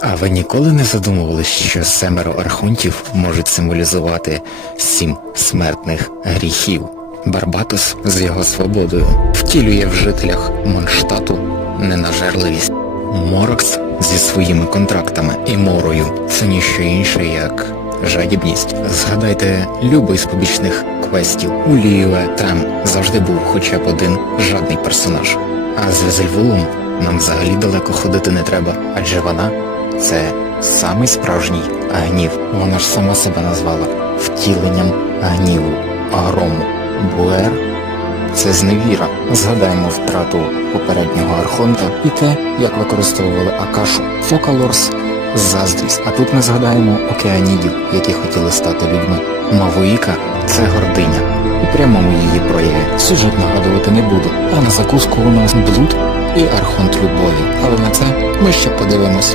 А ви ніколи не задумувались, що семеро архонтів можуть символізувати сім смертних гріхів? Барбатос з його свободою втілює в жителях Монштату ненажерливість. Морокс зі своїми контрактами і морою це ніщо інше, як жадібність. Згадайте любий з побічних квестів. У Ліюе там завжди був хоча б один жадний персонаж. А з Везельвулом нам взагалі далеко ходити не треба, адже вона це самий справжній гнів. Вона ж сама себе назвала втіленням гніву, агрому. Буер це зневіра. Згадаємо втрату попереднього архонта і те, як використовували Акашу. Фокалорс заздрість. А тут ми згадаємо океанідів, які хотіли стати людьми. Мавоїка це гординя. У прямому її прояві. Сюжет нагадувати не буду. А на закуску у нас блуд і архонт любові. Але на це ми ще подивимось.